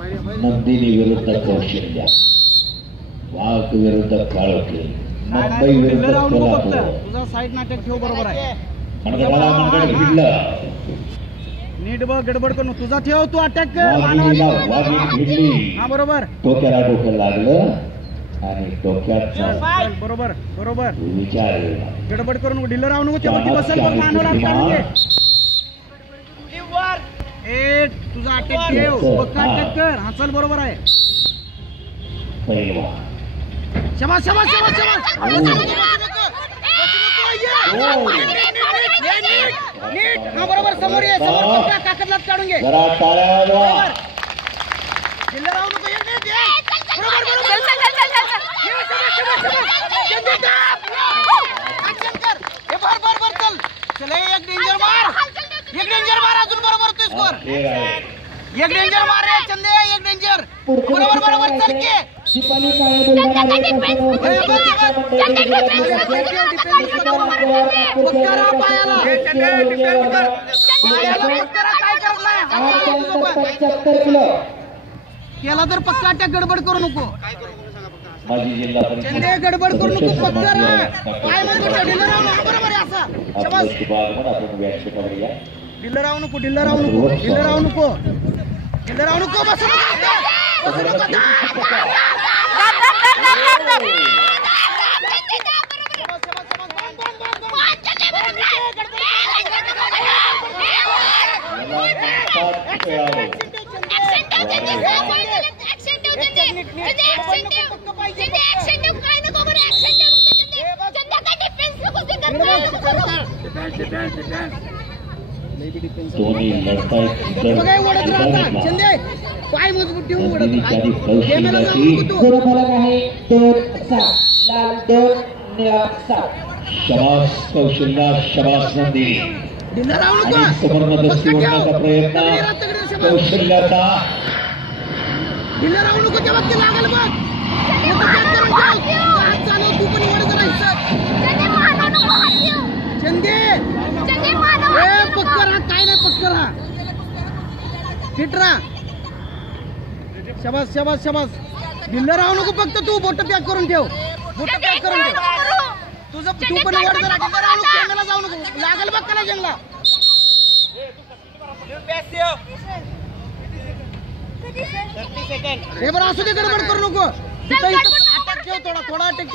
नंदिनी विरुद्ध कौशल्या, वाघ विरुद्ध काळोखे, मुंबई विरुद्ध कोल्हापूर. तुझा साईड नाटक ठेव, बरोबर आहे. मनगड भिडलं, नीट बघ, गडबड करू. तुझा ठेव, तू अटॅक वाघ भिडली. हा बरोबर. डोक्याला डोकं लागलं आणि डोक्यात बरोबर बरोबर. विचार गडबड करून ढिल्लं राहू नको. तेव्हा बसल बघ, मानवला काढून घे. ए तुझा अटॅक ठेव, पक्का अटॅक कर. हा चल, बरोबर आहे. शाबास शाबास शाबास शाबास. नीट. हा बरोबर, समोर ये, समोर काकदलात काढून घे. जरा टाळ्या ढिल्लं राहू नको. बरोबर बरोबर. चल, एक डेंजर मार, एक डेंजर मार अजून. बरोबर तू स्कोर. एक डेंजर मार रे चंदे, एक डेंजर. बरोबर बरोबर. चल के केला तर पक्का अटॅक. गडबड करू नको. चंदे गडबड करू नको. पक्का काय म्हणतो, ढिल्लं राहू नको. बरोबर आहे असं. शाबास. ढिल्लं राहू नको, ढिल्लं राहू नको, ढिल्लं राहू नको, ढिल्लं राहू नको. बस पाय मजबूत ठेवून शबास कौशल्या, शबास नंदिनी. सुवर्णदस्तीवरणाचा प्रयत्न कौशल्याचा. ढिल्लं राहू नको. तेव्हा ते लागेल बघ. चालव तू पण वर करायचं. चंदे पक्का राहा, काय नाही, पक्का राहा, फिट राहा. शाबास शाबास शाबास. ढिल्लं राहू नको. फक्त तू बोट पॅक करून ठेव, बोट पॅक करून ठेव. तुझं तू पण वर जरा. ढिल्लं राहू नको, कॅमेरा जाऊ नको. लागेल बघ त्याला जंगला. हे बरं असू दे, गडबड करू नको. अटॅक ठेव, थोडा थोडा अटॅक.